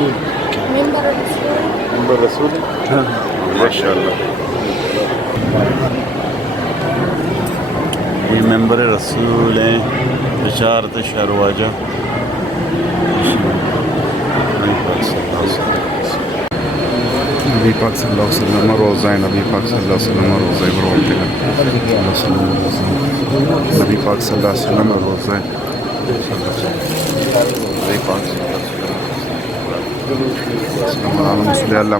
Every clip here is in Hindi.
रसूल। मेंबर रसूल हाँ माशाअल्लाह। ये मेंबर रसूल हैं बशारत शहरवाजा। नबी पाक सल्लल्लाहु अलैहि वसल्लम रोज़ा है। नबी पाक सल्लल्लाहु अलैहि वसल्लम रोज़ा है। नबी पाक सल्लल्लाहु अलैहि वसल्लम रोज़ा है। नबी पाक सल्लल्लाहु अलैहि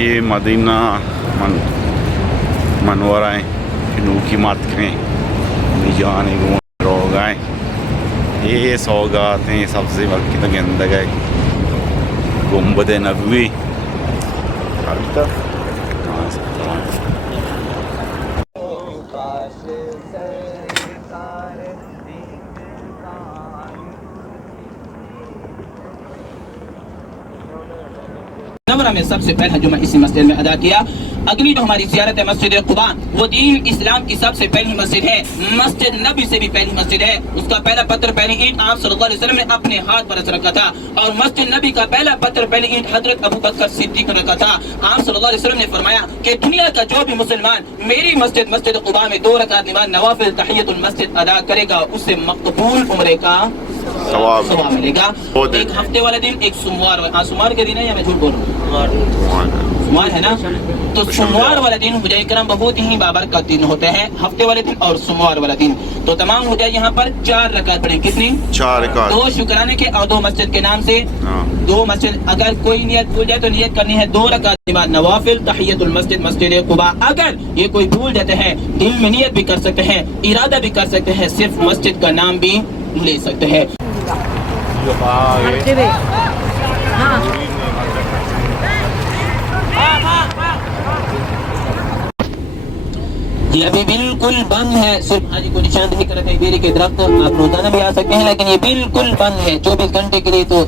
ये मदीना मनोरा है नू की मात करें जाने लोग आए। ये सौगात हैं सबसे वक्त तक अंदर गए गुम्बद नबवी में सबसे पहला जुमा इसी मस्जिद में अदा किया। अगली जो हमारी ज़ियारत है मस्जिद कुबा, वो दीन इस्लाम की सबसे पहली मस्जिद है। मस्जिद नबी से भी पहली मस्जिद है। उसका पहला पत्थर पहली ईंट आप सल्लल्लाहु अलैहि वसल्लम ने अपने हाथ पर रखा था और मस्जिद नबी का पहला पत्थर पहली ईंट हजरत अबू बकर सिद्दीक ने रखा था। आप सल्लल्लाहु अलैहि वसल्लम ने फरमाया कि दुनिया का जो भी मुसलमान मेरी मस्जिद कुबा में 2 रकात नमाज नवाफिल तहियतुल मस्जिद अदा करेगा उससे मकबूल उम्रे का सवाब मिलेगा। एक हफ्ते वाला दिन, एक सोमवार के दिन है या मैं झूठ बोल रहा हूँ? सोमवार है ना। तो सोमवार वाला दिन हुजै करम बहुत ही बाबरकत दिन होते हैं, हफ्ते वाले दिन और सोमवार वाला दिन। तो तमाम हुजै यहाँ पर 4 रकात पढ़े। कितनी? 4 रकात। 2 शुक्राने के और 2 मस्जिद के नाम से 2 मस्जिद। अगर कोई नियत भूल जाए तो नियत करनी है 2 रकात नमाज नवाफिल तहियतुल मस्जिद कुबा। अगर ये कोई भूल जाते हैं दिल में नियत भी कर सकते हैं, इरादा भी कर सकते हैं, सिर्फ मस्जिद का नाम भी ले सकते हैं। ये अभी बिल्कुल बंद है, सिर्फ आज को निशानदेही कर रहे हैं बेरी के दरख्त। आप रोजाना भी आ सकते हैं लेकिन ये बिल्कुल बंद है 24 घंटे के लिए। तो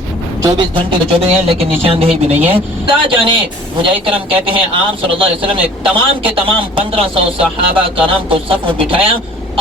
24 घंटे तो 24 है लेकिन निशानदेही भी नहीं है। ना जाने मुजाहिद करम कहते हैं आप सल्लल्लाहु अलैहि वसल्लम ने तमाम के तमाम 1500 सहाबा कराम को सफ में बिठाया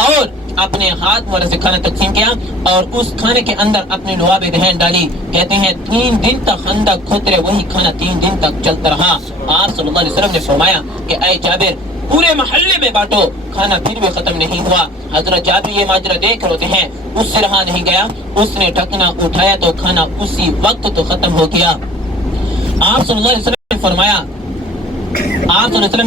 और अपने हाथ मुबारक से खाना तकसीम किया और उस खाने के अंदर अपनी नवाब रहन डाली। कहते हैं 3 दिन तक खंदक खुतरे वही खाना 3 दिन तक चलता रहा। आप सल्लल्लाहु अलैहि वसल्लम ने फरमाया कि ऐ जाबिर पूरे मोहल्ले में बांटो, खाना फिर भी खत्म नहीं हुआ। हजरत जाबिर ये माजरा देख होते हैं, उससे रहा नहीं गया, उसने ढकना उठाया तो खाना उसी वक्त तो खत्म हो गया। आप सल्लल्लाहु अलैहि वसल्लम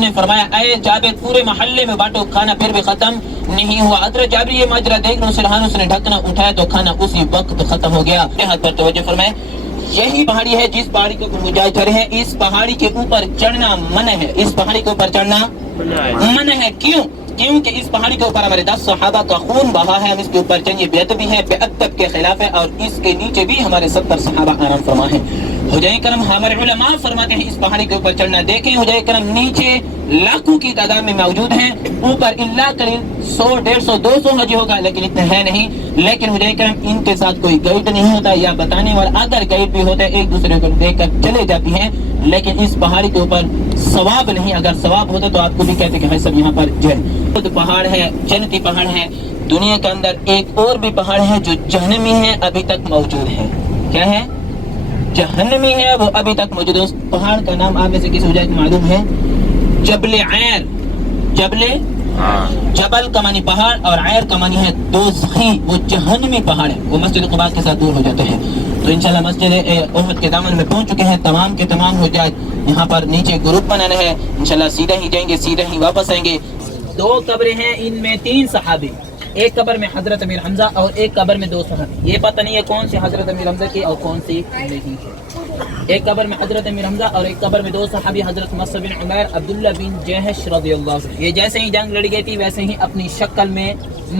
ने फरमाया ऐ जाबिर पूरे मोहल्ले में बांटो, खाना फिर भी खत्म नहीं हुआ। हजरत जाबिर ये माजरा देख उसने ढकना उठाया तो खाना उसी वक्त खत्म हो गया। हाथ पर तवज्जो फरमाए। यही पहाड़ी है जिस पहाड़ी को मुजाहिद चढ़े हैं। इस पहाड़ी के ऊपर चढ़ना मन है। इस पहाड़ी के ऊपर चढ़ना मन है। क्यों? क्योंकि इस पहाड़ी के ऊपर हमारे 10 सहाबा का खून बहा है। हम इसके ऊपर चढ़े बेअदब भी है, बेअदब के खिलाफ है और इसके नीचे भी हमारे 70 सहाबा आराम फरमा है। हुजै करम हमारे उलमा फरमाते हैं इस पहाड़ी के ऊपर चढ़ना। देखें हुजै करम नीचे लाखों की तादाद में मौजूद हैं, ऊपर इल्ला करीब 100, 150, 200 हाजी होगा लेकिन इतने है नहीं। लेकिन हुजै करम इनके साथ कोई गाइड नहीं होता या बताने वाला, अगर गाइड भी होता है एक दूसरे को देखकर चले जाती हैं। लेकिन इस पहाड़ी के ऊपर सवाब नहीं, अगर सवाब होता तो आपको भी कहते कि भाई सब यहाँ पर जो खुद पहाड़ है, जन्नती पहाड़ है। दुनिया के अंदर एक और भी पहाड़ है जो जहन्नमी है, अभी तक मौजूद है। क्या है? जहन्नमी है, वो अभी तक मौजूद है। उस पहाड़ का नाम आप में से किसी वजह मालूम है? जबले ऐर। जबल का मानी पहाड़ और ऐर का मानी है दोज़खी। वो जहन्नमी पहाड़ है, वो मस्जिद कुबा के साथ दूर हो जाते हैं। तो इंशाल्लाह मस्जिद उहद के दामन में पहुंच चुके हैं। तमाम के तमाम हो जाए यहाँ पर नीचे ग्रुप बनाना है। इंशाल्लाह सीधा ही जाएंगे, सीधा ही वापस आएंगे। 2 कब्रें हैं, इनमें 3 सहाबी। एक कब्र में हजरत अमीर हमजा और एक कब्र में 2 सहाबी। ये पता नहीं है कौन सी हजरत अमीर हमजा की और कौन सी नहीं है। एक कब्र में हजरत अमीर हमजा और एक कब्र में दो सहाबी हजरत मसअब बिन उमैर, अब्दुल्ला बिन जहश रज़ियल्लाहु अन्हु। ये जैसे ही जंग लड़ी गई थी वैसे ही अपनी शक्ल में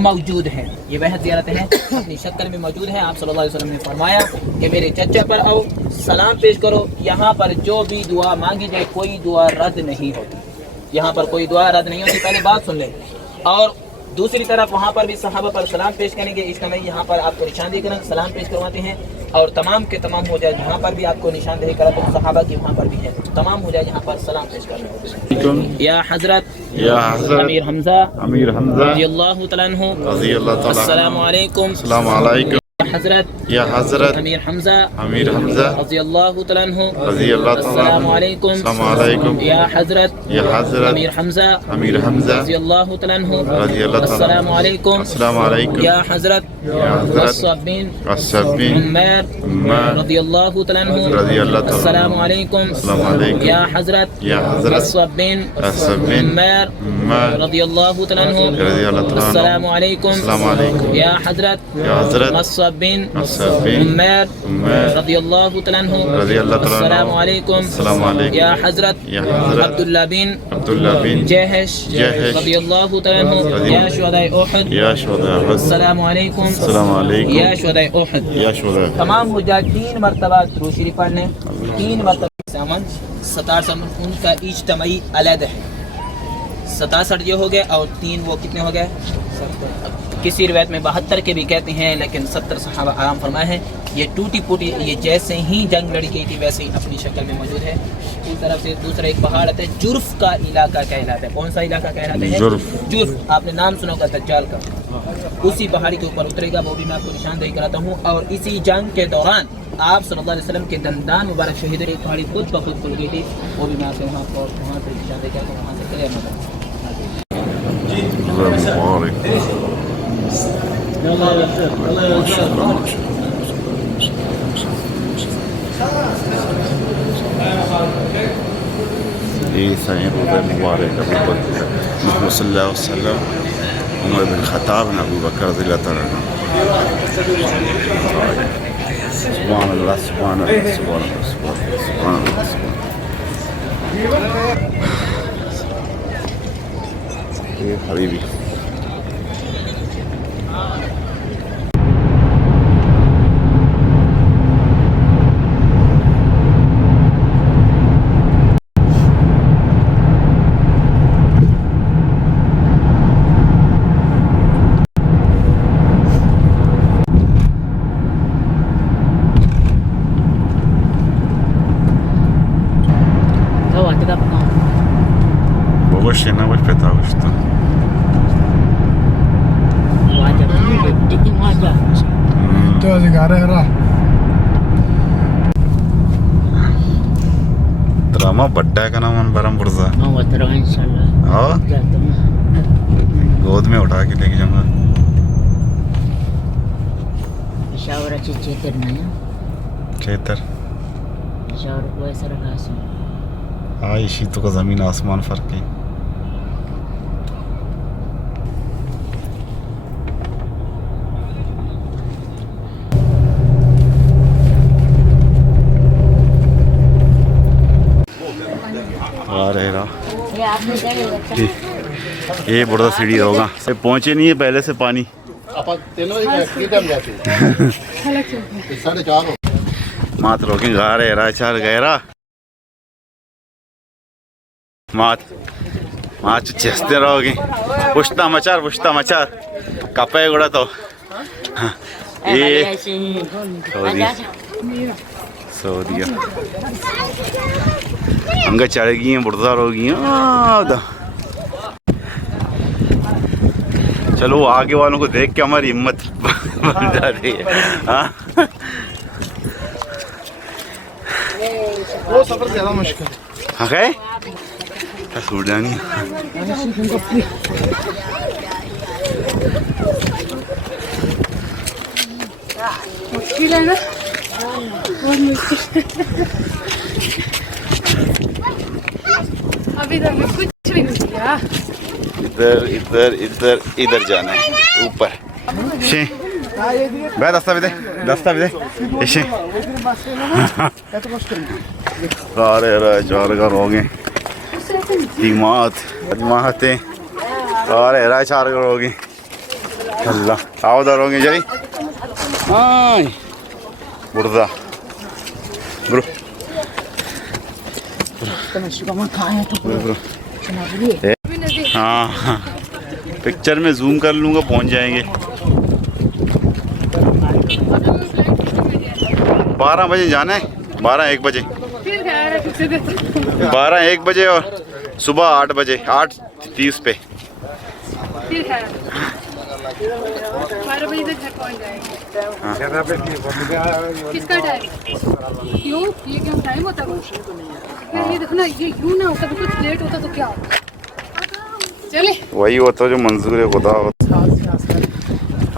मौजूद है। ये वह ज़ियारत है अपनी शक्ल में मौजूद है। आप सल्लल्लाहु अलैहि वसल्लम ने फरमाया कि मेरे चचा पर आओ, सलाम पेश करो, यहाँ पर जो भी दुआ मांगी जाए कोई दुआ रद्द नहीं होती। यहाँ पर कोई दुआ रद्द नहीं होती, पहले बात सुन ले। और दूसरी तरफ वहाँ पर भी सहाबा पर सलाम पेश करेंगे। इस समय यहाँ पर आपको निशानदेही करें, सलाम पेश करवाते हैं और तमाम के तमाम हो जाए। जहाँ पर भी आपको निशानदेही करा तो सहाबा की वहाँ पर भी है, तमाम हो जाए यहाँ पर सलाम पेश करना। या हजरत अमीर हमजा रज़ियल्लाहु तआला अन्हु, अस्सलामु अलैकुम। या हजरत अमीर हमजा रज़ियल्लाहु तआला अन्हु, अस्सलामु अलैकुम। या हजरत अमीर हमजा रज़ियल्लाहु तआला अन्हु, अस्सलामु अलैकुम। या हजरत मसअब बिन उमैर रज़ियल्लाहु तआला अन्हु, अस्सलामु अलैकुम। या हजरत मसअब बिन उमैर रज़ियल्लाहु तआला अन्हु, अस्सलामु अलैकुम। या हजरत मसअब बिन उमैर रज़ियल्लाहु तआला अन्हु, अस्सलामु अलैकुम। या हजरत अब्दुल्ला बिन जहश रज़ियल्लाहु तआला अन्हु, या शुहदाए उहद, अस्सलामु अलैकुम। या शुहदाए उहद। तमाम हुज्जाज 3 मरतबा दुरूद शरीफ पढ़ने, 3 मरतबा सामन 67 उनका इज्तिमाई अलग है। 67 ये हो गए और 3 वो कितने हो गए? 70। किसी रिवायत में 72 के भी कहते हैं, लेकिन 70 सहाबा आराम फरमाए हैं। ये टूटी फूटी, ये जैसे ही जंग लड़ी गई थी वैसे ही अपनी शक्ल में मौजूद है। इस तरफ से दूसरा एक पहाड़ आता है, जुर्फ का इलाका कहलाता है। कौन सा इलाका कहलाता है? जुर्फ। आपने नाम सुना होगा दज्जाल का। उसी पहाड़ी के ऊपर उतरेगा, वो भी मैं आपको निशानदेही कराता हूँ। और इसी जंग के दौरान आप सल्लल्लाहु अलैहि वसल्लम के दंदान मुबारक शहीद, एक पहाड़ी खुद ब खुद खुल गई थी, वो भी मैं आपसे वहाँ से निशानदेही करता हूँ, वहाँ से क्लियर मुबारक अबू बकर मोहम्मद सल्लल्लाहु अलैहि वसल्लम, उमर बिन खत्ताब ने अबू बकर रज़ियल्लाहु तआला सुभान अल्लाह सुभान अल्लाह सुभान अल्लाह सुभान अल्लाह। ये Habibi Boş yana boş peta uçtu. तो gara ड्रामा बड्डा का नाम बरमपुरजा। हाँ, गोद में उठा के लेके जाऊंगा। चेतर हाँ, इसी तो का जमीन आसमान फर्क है। आ रहे रहा ये बड़ा सीढ़ी होगा, पहुंचे नहीं है पहले से पानी। मात रोके गा रहे रहा चार गहरा मात माच चेस्ते रहोगे पुश्ता मचार कपे गुड़ा तो ये सऊदिया हंग चढ़ गई हैं बुढ़दार हो गई हैं। चलो आगे वालों को देख के हमारी हिम्मत बढ़ जाती है। हाँ वो सफर ज्यादा मुश्किल। हाँ गए सूट जानी मुश्किल है ना, बहुत मुश्किल। अभी तक मैं कुछ भी नहीं किया। इधर इधर इधर इधर जाना है ऊपर। Be dasta bir de. Eşi. Kare çargar हो गए दिमाते kare çargar हो गए Allah आओ दर हो गए जरी ay burada bro हाँ पिक्चर में जूम कर लूँगा पहुँच जाएंगे 12 बजे जाना है 12-1 बजे 12-1 बजे और सुबह 8 बजे 8:30 पे फिर है 12 बजे तक घर पहुंच जाएंगे। किसका टाइम? क्यों ये क्या टाइम होता है? फिर ये देखो ना ये यूं ना होता कुछ लेट होता तो क्या होता? चले वही होता जो मंजूर है खुदा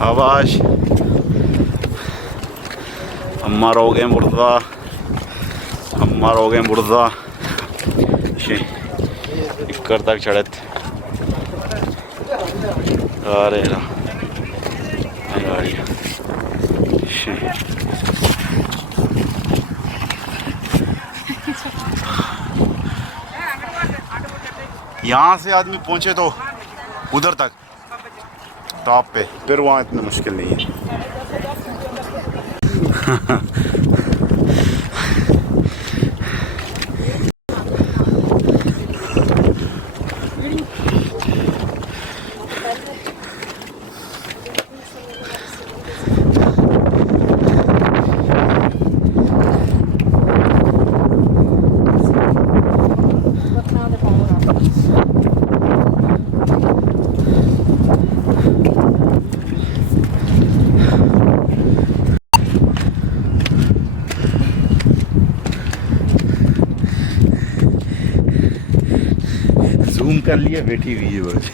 आवाज अम्मा रोगे मुर्दा अम्मा रोगे मुर्दा इक्कर तक चढ़त अरे यहाँ से आदमी पहुँचे तो उधर तक टॉप पे फिर वहाँ इतनी मुश्किल नहीं है जूम कर लिया बैठी हुई है बस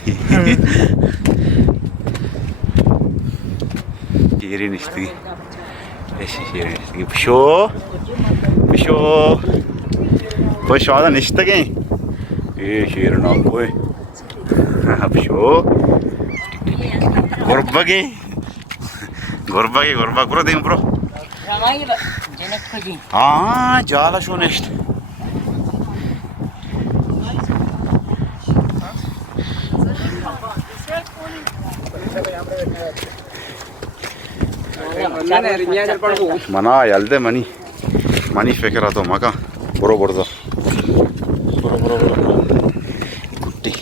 şehrin içtiği şehrin içtiği pişo baş adan işte gel şehrin abi pişo gorba kuro değil mi bro हाँ जाला şo neşti मना यालदे मनी फेकरा तो मका बरोबर कुट्टी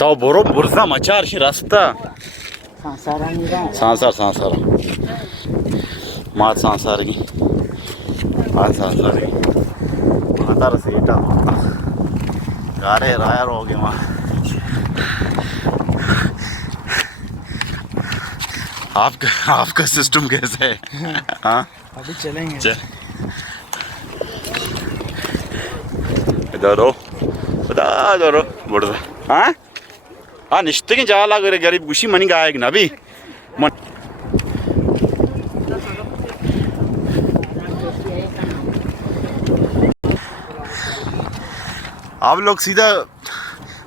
तो बरोबर मचार शी रास्ता सांसार मात सांसार की माता रसेटा गारे रायर हो गए वहाँ आपका सिस्टम कैसा है हाँ अभी चलेंगे इधर बढ़ हाँ निश्चित की जा लग रहे गरीब गुशी मनी गाएगी ना अभी आप लोग सीधा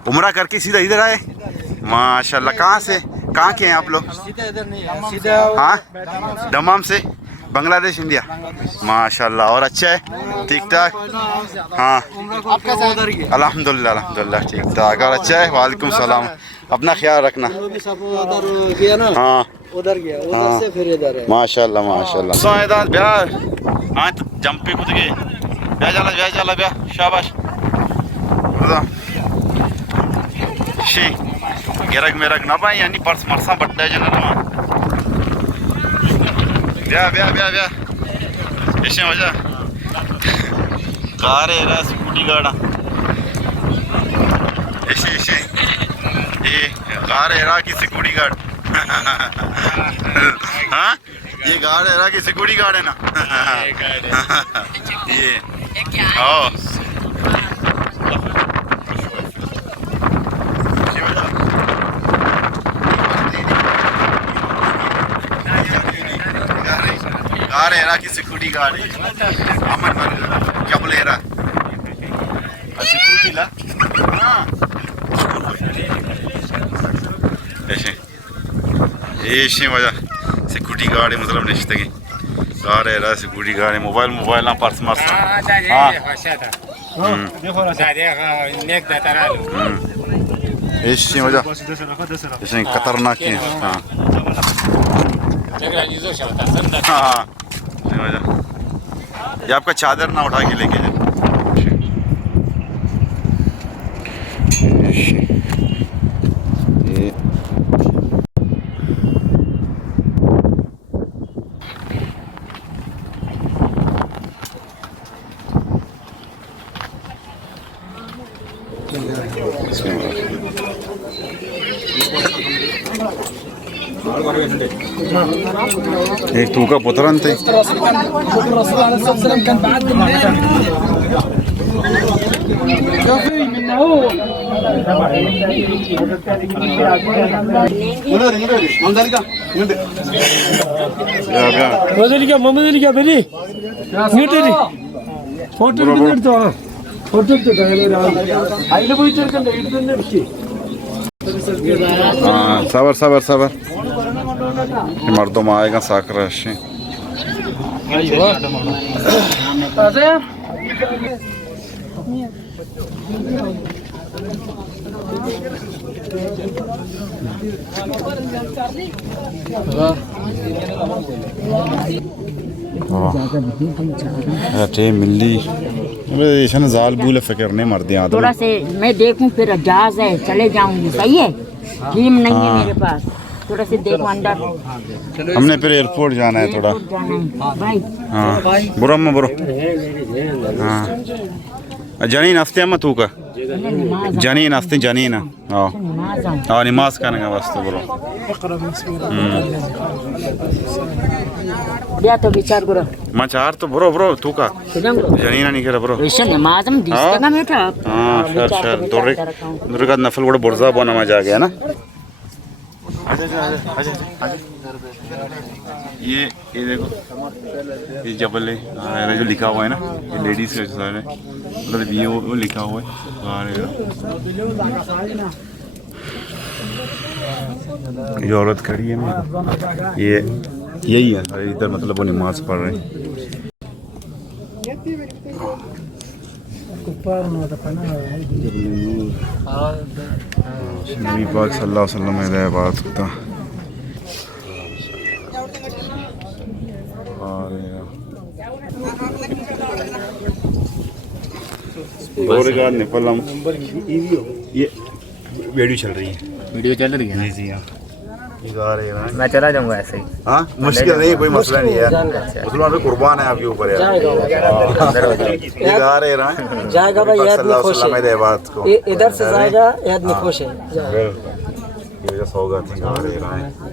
उमरा करके सीधा इधर आए माशाल्लाह कहाँ के हैं आप लोग सीधा इधर नहीं है सीधा हाँ दमाम से बांग्लादेश इंडिया माशाल्लाह और अच्छा है ठीक ठाक हाँ अल्हम्दुलिल्लाह ठीक ठाक और अच्छा है वालेकुम सलाम अपना ख्याल रखना हाँ उधर गया उधर से फिर इधर है माशाल्लाह सायदान ब्याह हाँ जंपे कूद गए ब्याह चला ब्याह शाबाश शी गिरक मेरक ना पाए यानी पर्स मरसा बट्टा है जना ब्याह ऐसे मजा कार है रहा स्कूटी गाड़ा ऐसे ये कार है रहा की सिक्योरिटी गार्ड हाँ ये गार्ड है रहा की सिक्योरिटी गार्ड है ना ये हाँ गार्ड है रहा की सिक्योरिटी गार्ड है अमन क्या बोले रहा सिक्योरिटी ला हाँ ये वजह सिक्योरिटी गार्ड मतलब निश्चित की गारे रहा सिक्योरिटी गार्ड मोबाइल ना पर्स मर्स हाँ ये वजह जैसे खतरनाक है हाँ हाँ वजह ये आपका चादर ना उठा के लेके जाए एक तू का पुत्र अंते सबर सबर सबर मर्दों में आएगा साकर मिली जाल बूले फिक्र नहीं मर दिया थोड़ा से मैं देखूं फिर जहाज है चले जाऊंगी सही है टीम नहीं है मेरे पास थोड़ा से देखो अंदर हमने फिर एयरपोर्ट जाना है थोड़ा भाई हाँ बुरा में बुरो हाँ जनीन हफ्ते में तू का जनीन हफ्ते जनीन हाँ नमाज करने का वास्ते बुरो या तो विचार करो मचार तो बुरो बुरो तू का जनीन नहीं करे बुरो ऐसे नमाज हम दिसता का बेटा हाँ शर दूर का नफल बड़ा बुर्जा बोना मजा आ गया ना ये देखो ये जबल है जो लिखा हुआ है ना ये लेडीज का है मतलब ये वो लिखा हुआ है ये औरत खड़ी है ना ये यही है इधर मतलब वो नमाज पढ़ रहे हैं नबी पाक सल्लल्लाहु अलैहि वसल्लम ने बात करता और का निपल हम ये वीडियो चल रही है जी जी हाँ मैं चला जाऊंगा ऐसे ही हाँ मुश्किल नहीं कोई मसला नहीं है मुसलमान पे कुर्बान है आपके ऊपर यार ये गा रहे हैं जाएगा भाई याद नहीं खुश है बात को इधर से जाएगा याद नहीं खुश है ये जो सौगात है गा रहे हैं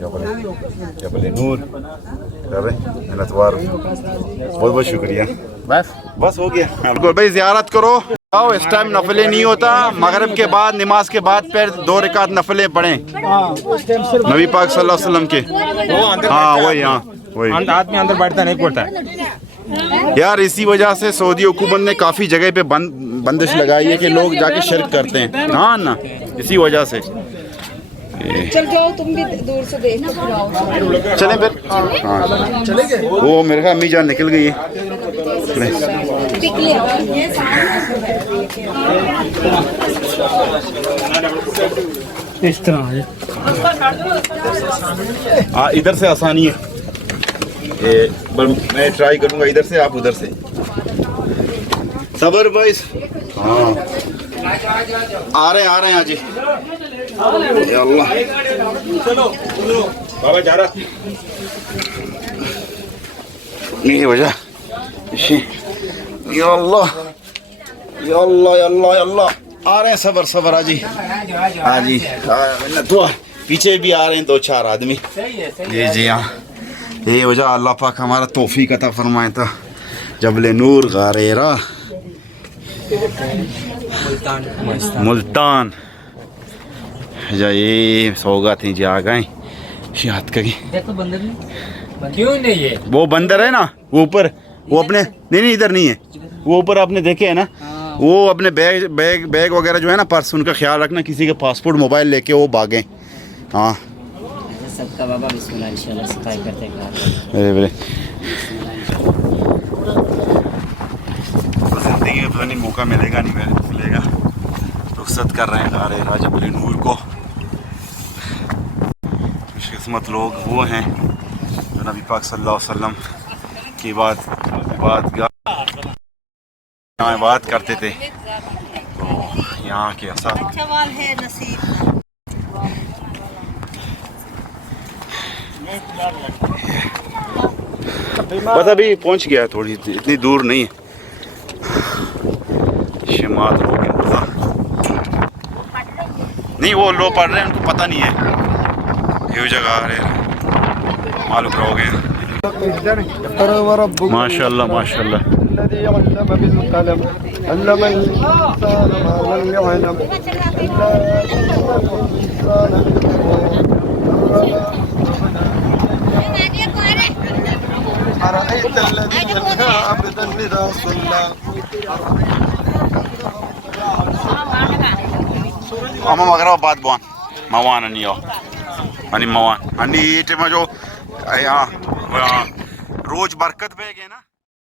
जबल नूर कर रहे मेहनतवार बहुत बहुत शुक्रिया बस हो गया बिल्कुल भाई ज़ियारत करो आओ इस टाइम नफले नहीं होता मगरिब के बाद नमाज के बाद फिर 2 रकात नफले पढ़ें नबी पाक सल्लल्लाहु अलैहि वसल्लम के हाँ वही आदमी अंदर बैठता नहीं पड़ता यार इसी वजह से सऊदी हुकूमत ने काफ़ी जगह पे बंदिश लगाई है कि लोग जाके शिरक करते हैं हाँ ना इसी वजह से चल जाओ तुम भी दूर से देखना चलें फिर हाँ वो मेरे ख्याल अम्मी जान निकल गई है इस तरह हाँ इधर से आसानी है मैं ट्राई करूंगा इधर से आप उधर से सबर भाई हाँ आ रहे हैं आज या अल्लाह बाबा जा रहा नहीं वजह या अल्लाह या अल्लाह या अल्लाह या अल्लाह आ रहे हैं सबर आजी हाँ जी दुआ पीछे भी आ रहे हैं 2-4 आदमी जी हाँ ये वजह अल्लाह पाक हमारा तौफीक अता फरमाए था जबल नूर गारेरा मुल्तान जा ये सौगात थी जा गए याद करी क्यों नहीं है वो बंदर है ना वो ऊपर वो अपने नहीं इधर नहीं है वो ऊपर आपने देखे है ना वो अपने बैग वगैरह जो है ना पर्स उनका ख्याल रखना किसी के पासपोर्ट मोबाइल लेके वो भागें हाँ सबका बाबा बिस्मिल्लाह इंशाल्लाह सफाई करते हैं बड़े जिंदगी में पता नहीं मौका मिलेगा नहीं मिलेगा। रुखसत कर रहे हैं गारे राजा जबल नूर को। खुशकिस्मत लोग वो हैं जो नबी पाक सल्लल्लाहु अलैहि वसल्लम की बात करते थे। तो यहाँ के सवाल है नसीब। बस अभी पहुँच गया है, थोड़ी इतनी दूर नहीं है। शमात हो गया नहीं, वो लो पढ़ रहे हैं उनको पता नहीं है ये जगह आ रहे मालूम रहोगे। माशाल्लाह माशाल्लाह। Ama magra bad bon mawan ani mawan ani ite ma jo ya रोज बरकत पे गए ना।